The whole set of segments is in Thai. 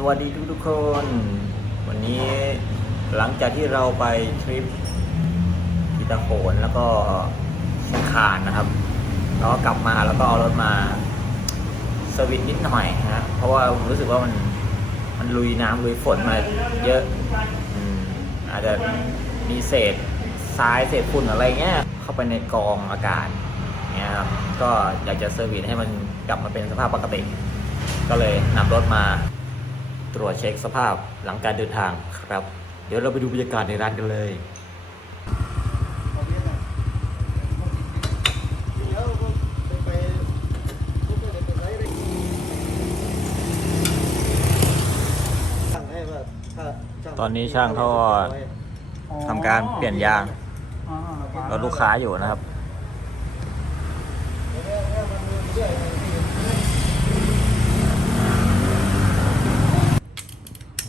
สวัสดีทุกทุกคน วันนี้หลังจากที่เราไปทริปพิตาโขนแล้วก็เชียงคานนะครับแล้วก็กลับมาแล้วก็เอารถมาเซอร์วิสนิดหน่อยนะเพราะว่าผมรู้สึกว่ามันมันลุยน้ำลุยฝนมาเยอะอืมอาจจะมีเศษทรายเศษฝุ่นอะไรเงี้ยเข้าไปในกองอากาศเนี่ยครับก็อยากจะเซอร์วิสให้มันกลับมาเป็นสภาพปกติ ก็เลยนำรถมา ตรวจเช็คสภาพหลังการเดินทางครับ เดี๋ยวเราไปดูบรรยากาศในร้านกันเลยตอนนี้ช่างเขาก็ทำการเปลี่ยนยางรถลูกค้าอยู่นะครับ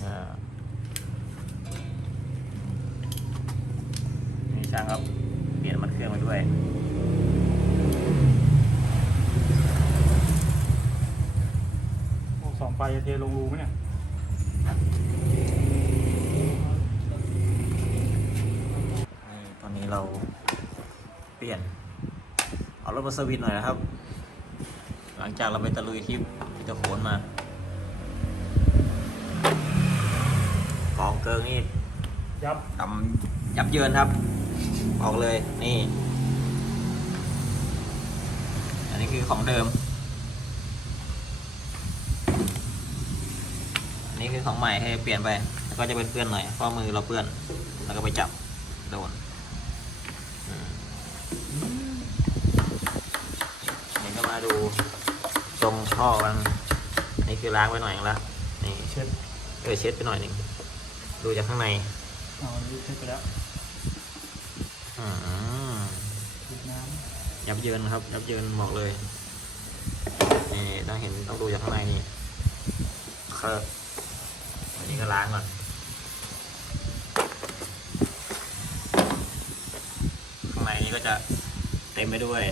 อ่านี่ช่างครับ เปลี่ยนน้ำมันเครื่องมาด้วย โอ้สองไฟจะเท ลงรูไหมเนี่ยนี่ตอนนี้เราเปลี่ยน เอารถมาเซอร์วิสหน่อยนะครับ หลังจากเราไปตะลุยที่พิตาโขนมากองเกิงนี่ยับทำยับเยินครับ ออกเลยนี่ อันนี้คือของเดิม อั นนี้คือของใหม่ให้เปลี่ยนไปแล้วก็จะเป็นเปื้อนหน่อยเพราะมือเราเปื้อน แล้วก็ไปจับโดนอืมนี่ก็มาดูตรงท่อมันนี่คือล้างไปหน่อยนึงแล้วนี่เช็ดเออเช็ดไปหน่อยหนึ่งดูจากข้างในอ๋อนี่เช็ดไปแล้วอืมฉีดน้ยับเยินครับ ยับเยินบอกเลยนี่ต้องเห็นต้องดูจากข้างในนี่ครับอั นนี้ก็ล้างก่อนข้างในนี้ก็จะเต็มไปด้วย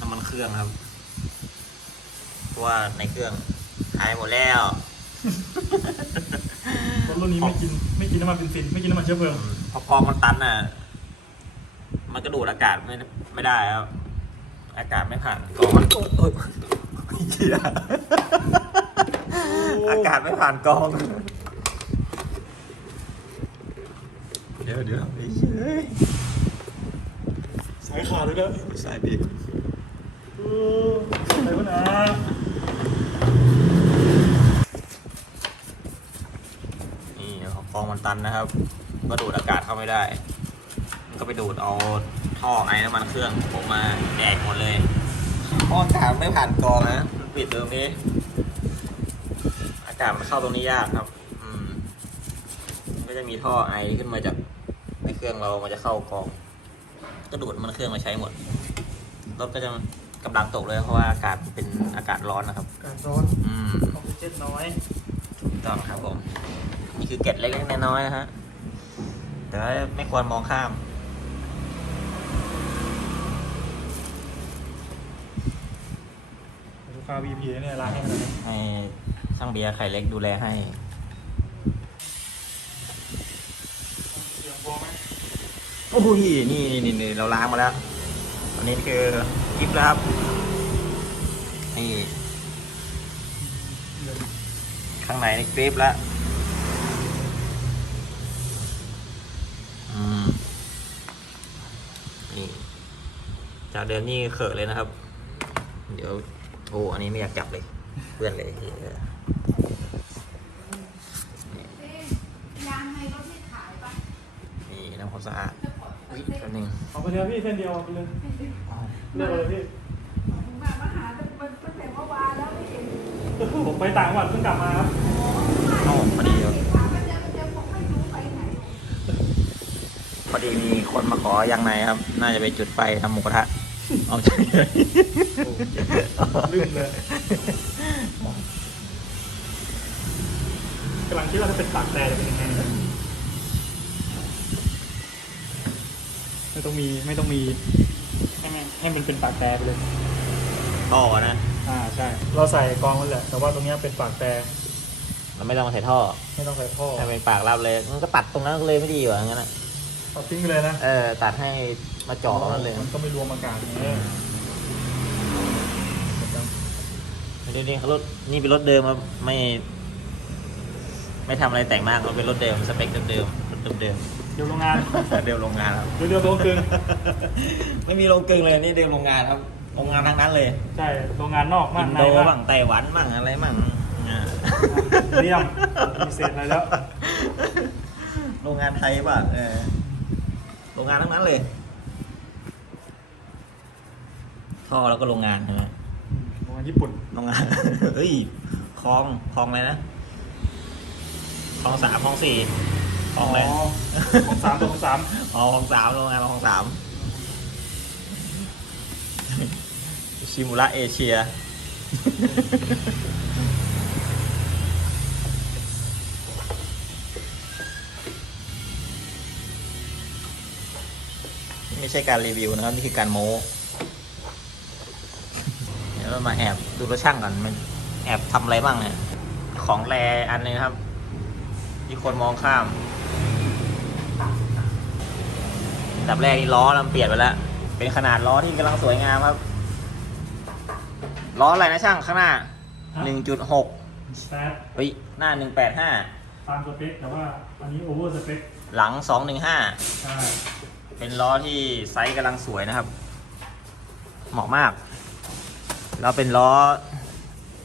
น้ำมันเครื่องครับ เพราะว่าในเครื่องหายหมดแล้วำรถรุ่นนี้ไม่กินไม่กินน้ำมันเบนซินไม่กินน้ำมันเชื้อเพลิงพอพอมันตันอะ มันก็ดูดอากาศไม่ไม่ได้ครับ อากาศไม่ผ่านกรองโอ๊ยโอ๊ยเหี้ยอากาศไม่ผ่านกรอง เดี๋ยวเดี๋ยวไอ้เหี้ยสายขาดเลยเด้อใส่ดิเอออะไรวะนะนี่พอกรองมันตันนะครับ ก็ดูดอากาศเข้าไม่ได้ มันก็ไปดูดเอาท่อไอ้น้ำมันเครื่องผมมาแดกหมดเลยเพราะอากาศไม่ผ่านกรองนะมันปิดตรงนี้ อากาศมันเข้าตรงนี้ยากครับ อืมก็จะมีท่อไอขึ้นมาจากใน เครื่องเรามันจะเข้ากรองก็ดูดน้ำมันเครื่องมาใช้หมด รถก็จะกำลังตกเลยเพราะว่าอากาศเป็นอากาศร้อนนะครับ การร้อนอืมออกซิเจนน้อยถูกต้องครับผม นี่คือเกร็ดเล็กๆน้อยๆนะฮะ แต่ว่าไม่ควรมองข้าม ลูกค้า VP เนี่ยร้านนี้เลยให้ช่างเบียร์ไข่เล็กดูแลให้ เสียงพอไหม โอ้ยนี่นี่นี่เราล้างมาแล้ว อันนี้คือกิฟต์แล้วครับ นี่ ข้างในนี่กริปแล้วอืม นี่ จากเดิมนี่เขอะเลยนะครับ เดี๋ยว โอ้ อันนี้ไม่อยากจับเลย เพื่อนเลยยางในรถไม่ขายปะนี่น้ำความสะอาด อุ๊ยแป๊บนึงเอาไปเลยพี่เส้นเดียวเอาไปเลยเลือกเลยพี่มามาหาตั้งแต่ตั้งแต่เมื่อวานแล้วไม่เห็นผมไปต่างจังหวัดเพิ่งกลับมาครับเอ้าพอดีครับถามว่าจะจะผมไม่รู้ไปไหนพอดีมีคนมาขอยางในครับ น่าจะไปจุดไฟทำหมูกระทะเอาใจลืมเลยกำลังคิดว่าถ้าเป็นปากแต่จะเป็นยังไงนะ ไม่ต้องมีไม่ต้องมีให้มันให้มันเป็นปากแต่ไปเลยต่อนะอ่าใช่ เราใส่กรองมันแหละ แต่ว่าตรงเนี้ยเป็นปากแต่เราไม่ต้องมาใส่ท่อไม่ต้องใส่ท่อให้เป็นปากรับเลยมันก็ตัดตรงนั้นเลยไม่ดีกว่างั้นนะตัดทิ้งไปเลยนะเออตัดให้มาเจ่อตรงนั้นเลยมันก็ไม่รวมอากาศไงไม่ดูดิเขารถนี่เป็นรถเดิมครับไม่ ไม่ทำอะไรแต่งมากมันเป็นรถเดิมสเปคเดิมๆรถเดิม เดี๋ยวโรงงานๆเดิมโรงงานครับ เดี๋ยวเดี๋ยวโรงกลึงไม่มีโรงกลึงเลยนี่เดิมโรงงานครับ โรงงานทั้งนั้นเลยใช่โรงงานนอกมากอินในโดมาบ้ากงไต้หวันบ้างอะไรบ้างอ่าเรียมมีเศษอะไรแล้ว โรงงานไทยบ้างเออโรงงานทั้งนั้นเลย ท่อแล้วก็โรงงานใช่ไหมโรงงานญี่ปุ่นโรงงาน เฮ้ยคลองคลองอะไรนะคลองสามคลองสี่ คลองอะไรของสามของสามอ๋อคลองสามโรงงานคลองสามชิมุระเอเชียนี่ไม่ใช่การรีวิวนะครับ นี่คือการโม้เดี๋ยวเรามาแอบดูรถช่างก่อน มันแอบทำอะไรบ้างเนี่ย ของแรอันหนึงครับ ที่คนมองข้าม ดับแรกนี่ล้อมันเปลี่ยนไปแล้ว เป็นขนาดล้อที่กำลังสวยงามครับ ล้ออะไรนะช่างข้างหน้าหนึ่งจุดหกแปดเฮ้ยหน้าหนึ่งแปดห้าตามสเปคแต่ว่าอันนี้โอเวอร์สเปคหลังสองหนึ่งห้าใช่เป็นล้อที่ไซส์กำลังสวยนะครับ เหมาะมาก แล้วเป็นล้อ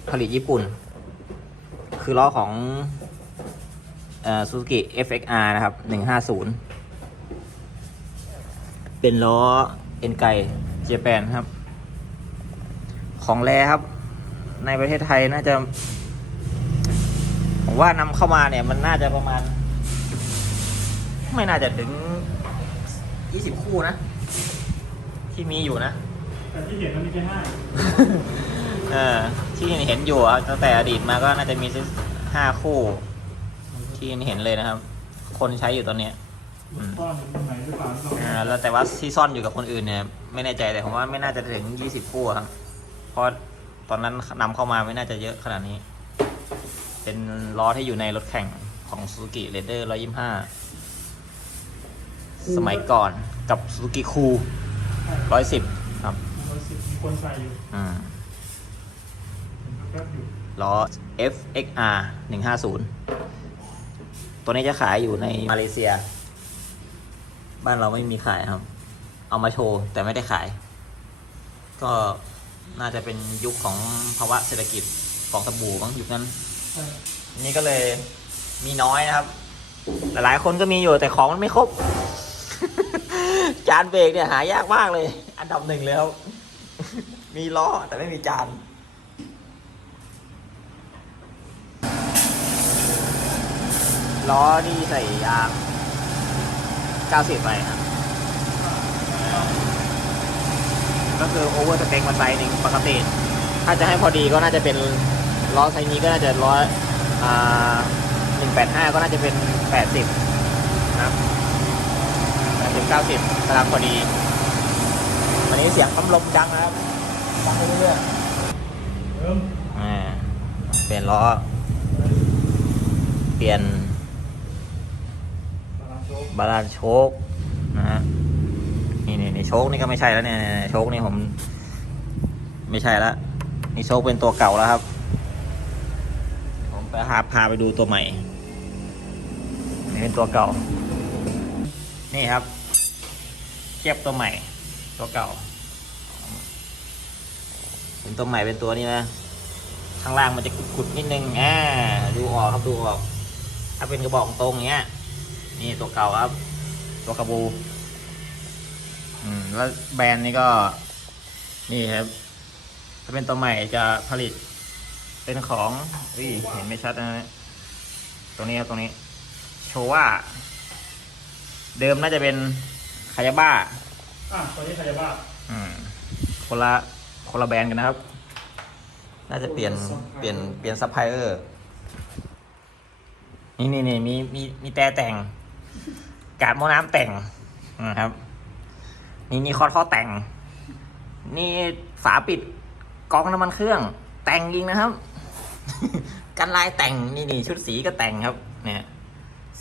ผลิตญี่ปุ่น คือล้อของซูซูกิ FXR นะครับ 150 เป็นล้อเอ็นไกเจแปนครับ ของแรครับ ในประเทศไทยน่าจะผมว่านำเข้ามาเนี่ย มันน่าจะประมาณ ไม่น่าจะถึง20คู่นะ ที่มีอยู่นะแต่ที่เห็นมันมีแค่ห้าเออที่เห็นอยู่อะตั้งแต่อดีตมาก็น่าจะมีสักห้าคู่ ที่เห็นเลยนะครับ คนใช้อยู่ตอนเนี้ย ก้อนตรงไหนหรือเปล่าเราอ่าแล้วแต่ว่าที่ซ่อนอยู่กับคนอื่นเนี่ยไม่แน่ใจแต่ผมว่าไม่น่าจะถึง20คู่อะครับเพราะตอนนั้นนำเข้ามาไม่น่าจะเยอะขนาดนี้ เป็นล้อที่อยู่ในรถแข่งของ Suzuki Raider 125 สมัยก่อนกับ Suzuki Cool 110ครับร้อยสิบมีคนใส่อยู่อืมแป๊บอยู่ล้อ FXR 150 ตัวนี้จะขายอยู่ในมาเลเซีย บ้านเราไม่มีขายครับ เอามาโชว์แต่ไม่ได้ขาย ก็น่าจะเป็นยุคของภาวะเศรษฐกิจฟองสบู่บ้างยุคนั้น นี่ก็เลยมีน้อยนะครับ หลายๆ คนก็มีอยู่แต่ของมันไม่ครบ จานเบรกเนี่ยหายากมากเลย อันดับหนึ่งเลยครับมีล้อแต่ไม่มีจานล้อที่ใส่ยาง 90 ไปครับก็คือโอเวอร์สเปคมาไซส์หนึ่งปกติ ถ้าจะให้พอดีก็น่าจะเป็นล้อไซส์นี้ก็น่าจะล้ออ่าหนึ่งแปดห้าก็น่าจะเป็นแปดสิบนะครับแปดสิบเก้าสิบกำลังพอดีวันนี้เสียงปั๊มลมดังนะครับ ดังไปเรื่อยเริ่มๆอ่าเปลี่ยนล้อ เปลี่ยนตารางโชว์ บาลานโชคนะฮะนี่นี่นี่โชคนี่ก็ไม่ใช่แล้วเนี่ยโชคนี่ผม ไม่ใช่แล้วนี่โชคเป็นตัวเก่าแล้วครับ ผมไปหาพาไปดูตัวใหม่ นี่เป็นตัวเก่า นี่ครับ เทียบตัวใหม่ ตัวเก่า เป็นตัวใหม่เป็นตัวนี้นะข้างล่างมันจะกุดๆนิดนึงอ่าดูออกครับดูออก ถ้าเป็นกระบอกตรงเงี้ย นี่ตัวเก่าครับ ตัวคาบู อืม แล้วแบรนด์นี้ก็ นี่ครับ ถ้าเป็นตัวใหม่จะผลิต เป็นของอุ้ยเห็นไม่ชัดนะฮะตรงนี้ครับตรงนี้ โชว่า เดิมน่าจะเป็นคายาบ้า อะตอนนี้ใครจะบ้าอืม คนละคนละแบรนด์กันนะครับ น่าจะเปลี่ยนเปลี่ยนเปลี่ยนซัพพลายเออร์ นี่นี่นี่มีมีมีแต่แต่ง กาดหมอน้ำแต่งนะครับ นี่นี่คอท่อแต่ง นี่ฝาปิดกรองน้ำมันเครื่อง แต่งจริงนะครับ กันลายแต่งนี่นี่ชุดสีก็แต่งครับ เนี่ย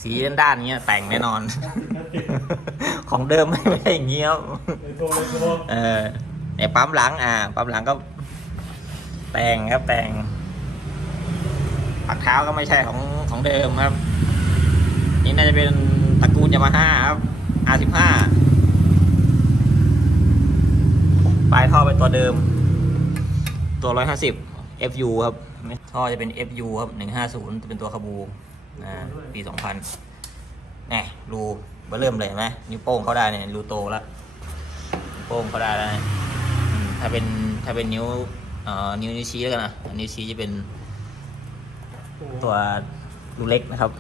สีด้านๆเนี้ยแต่งแน่นอน ของเดิมไม่ไม่ใช่อย่างเงี้ยครับเลยโทรเลยโทรเออในปั๊มหลัง อ่า ปั๊มหลังก็ แต่งครับแต่งปักเท้าก็ไม่ใช่ของของเดิมครับ นี่น่าจะเป็น ตระกูลยามาฮ่าครับ R15 ปลายท่อเป็นตัวเดิม ตัว 150 FU ครับ ท่อจะเป็น FU ครับ 150 จะเป็นตัวคาบูอ่าปี 2000แน่รูเบอร์เริ่มเลยไหมนิ้วโป้งเขาได้เนี่ยรูโตแล้วนิ้วโป้งเขาได้แล้ว ถ้าเป็นถ้าเป็นนิ้วเอ่อนิ้วนิ้วชี้แล้วกันนะนิ้วชี้จะเป็นตัวรูเล็กนะครับ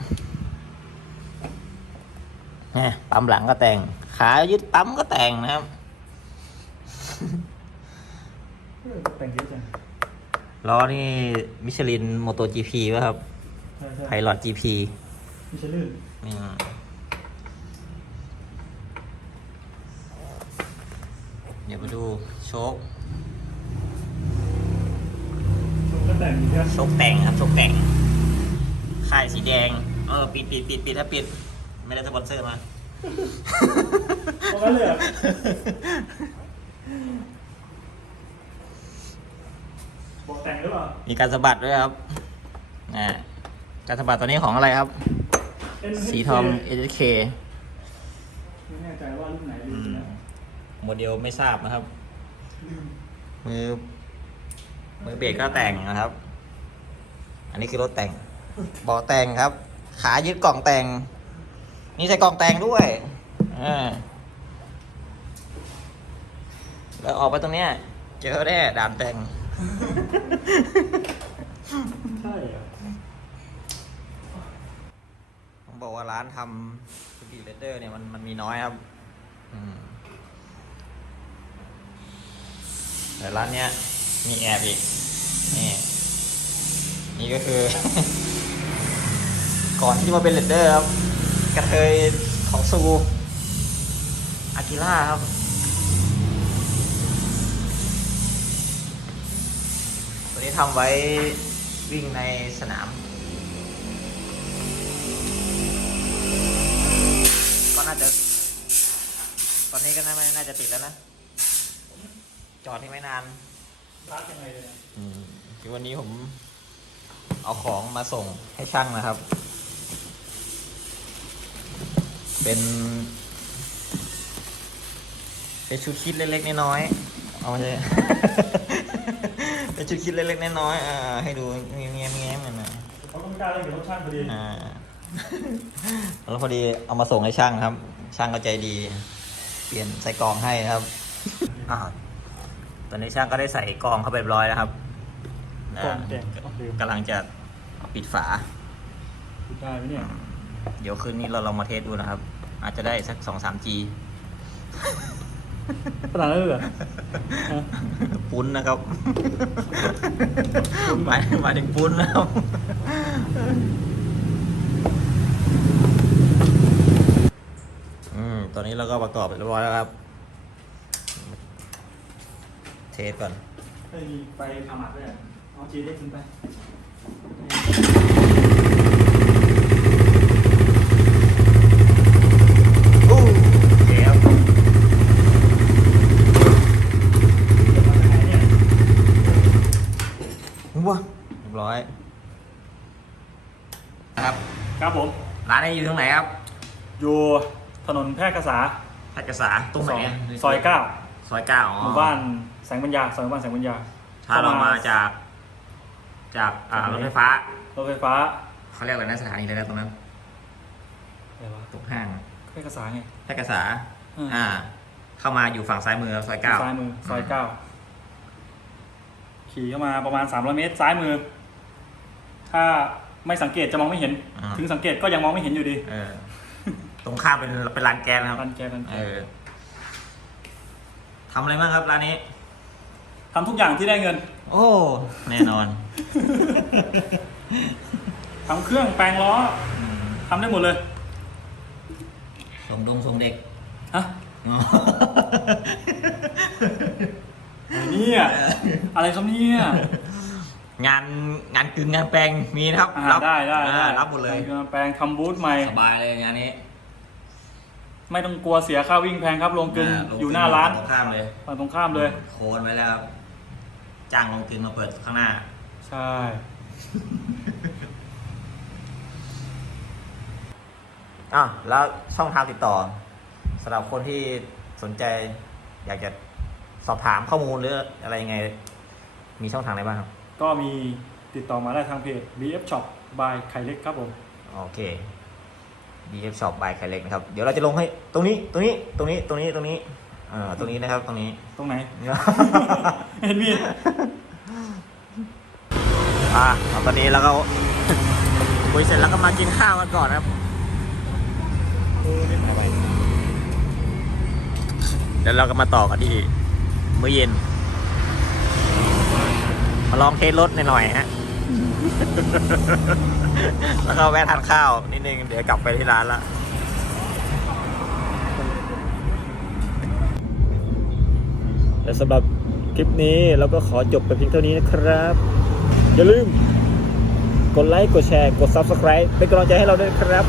นี่ยปั๊มหลังก็แต่ง ขายึดปั๊มก็แต่งนะครับเออแต่งเยอะจังล้อนี่มิชลินโมโต GP ป่ะครับใช่ใช่ไพลอต GP ไม่ใช่ลื่นอืมเดี๋ยวมาดูโชคก็แต่งอยู่แค่โชคแต่งครับโชคแต่งค่ายสีแดง เออปิดปิดปิดปิดถ้าปิด ไม่ได้สปอนเซอร์มาตรงนั้นเลยเหรอ บอกแต่งหรือเปล่า มีการสะบัดด้วยครับอ่าการสะบัดตัวนี้ของอะไรครับ NHK สีทอง HK ไม่แน่ใจว่ารุ่นไหนลือืมมแล้วโมเดลไม่ทราบนะครับ ลืมมือ มือเบรกก็แต่งนะครับ อันนี้คือรถแต่งเบาะแต่งครับ ขายึดกล่องแต่ง นี่ใส่กล่องแต่งด้วยอ่าแล้วออกไปตรงเนี้ย เจอแน่ด่านแต่ง ใช่เหรอผมบอกว่าร้านทำสปีดเลเดอร์เนี่ยมันมันมีน้อยครับ อืมแต่ร้านเนี้ยมีแอบอีก นี่ นี่ก็คือ ก่อนที่มาเป็นเลดเดอร์ครับ กระเทยของซูอากิล่าครับ ตัวนี้ทำไว้วิ่งในสนาม ก็น่าจะ ตอนนี้ก็น่าไม่น่าจะติดแล้วนะ จอดที่ไม่นานรัดยังไงเลยนะอืมคือวันนี้ผมเอาของมาส่งให้ช่างนะครับ เป็นเป็นชุดคิดเล็กๆน้อยๆเอามาเลยเป็นชุดคิดเล็กๆน้อยๆอ่าให้ดูเงี้ยเงี้ยเงี้ยมันนะเขาก็ไม่กล้าเล่นกับรถช่างพอดีอ่าแล้วพอดีเอามาส่งให้ช่างครับ ช่างก็ใจดี เปลี่ยนใส่กรองให้นะครับอ่าตอนนี้ช่างก็ได้ใส่กรองเข้าไปเรียบร้อยแล้วครับกล่องแต่งลืมกำลังจะปิดฝาพูดได้ไหมเนี่ย เดี๋ยวคืนนี้เราลองมาเทสดูนะครับ อาจจะได้สักสองสามจีขนาดนั้นเลยเหรอฮะปุ้นนะครับหมายหมายถึงปุ้นนะครับอืมตอนนี้เราก็ประกอบเรียบร้อยแล้วครับ เทสก่อนเฮ้ยมีไฟขามัดด้วยอะเอาจีเด็กขึ้นไป โอเคครับ ว้าเรียบร้อย นะครับ ครับผม ร้านนี้อยู่ตรงไหนครับ อยู่ถนนแพร่กษาแพทยศาตรงไหนอะซอยเก้าซอยเก้าอ๋อหมู่บ้านแสงปัญญาซอยหมู่บ้านแสงปัญญาถ้าเรามาจาก จากอ่ารถไฟฟ้ารถไฟฟ้าเขาเรียกอะไรนะสถานีอะไรนะตรงนั้น อะไรวะตรงห้างแพร่กษาไง แพทยศาอืม อ่า เข้ามาอยู่ฝั่งซ้ายมือซอยเก้าซ้ายมือซอยเก้าขี่เข้ามาประมาณ 300 เมตร ซ้ายมือ ถ้าไม่สังเกตจะมองไม่เห็นอ่าถึงสังเกตก็ยังมองไม่เห็นอยู่ดี เออ ตรงข้ามเป็นเป็นร้านแก๊สนะครับรันแกรันแกเออทำอะไรบ้างครับร้านนี้ ทำทุกอย่างที่ได้เงิน โอ้ แน่นอน ทำเครื่องแปลงล้อทำได้หมดเลย ส่งดงส่งเด็กฮะอ๋ออะไรเนี่ย อะไรครับเนี่ย งานงานกึ่งงานแปลงมีนะครับอ่ารัได้ได้อ่าได้รับหมดเลยทำแปลงทำบูธใหม่ สบายเลยงานนี้ ไม่ต้องกลัวเสียค่าวิ่งแพงครับลงกึงาลงอยู่หน้าร้านตรงข้ามเลยฝั่งตรงข้ามเลย โคนไว้แล้วครับจ้างลงกึงมาเปิดข้างหน้า ใช่ อะแล้วช่องทางติดต่อสำหรับคนที่สนใจ อยากจะสอบถามข้อมูลหรืออะไรยังไง มีช่องทางไหนบ้างครับ ก็มีติดต่อมาได้ทางเพจ BF Shop by ไข่เล็กครับผม โอเค DF Shop by ไข่เล็กนะครับ เดี๋ยวเราจะลงให้ตรงนี้ ตรงนี้ ตรงนี้ ตรงนี้ ตรงนี้เอ่าตรงนี้นะครับ ตรงนี้ ตรงไหน เห็นมีอะตอนนี้เราก็คุยเสร็จแล้วก็มากินข้าวกันก่อนนะครับเดี๋ยวเราก็มาต่อกันที่มื้อเย็น มาลองเทสรถหน่อยๆฮะ แล้วก็แวะทานข้าวนิดนึง เดี๋ยวกลับไปที่ร้านละแต่สำหรับคลิปนี้เราก็ขอจบไปเพียงเท่านี้นะครับ อย่าลืม กดไลค์ กดแชร์ กด Subscribe เป็นกำลังใจให้เราด้วยครับ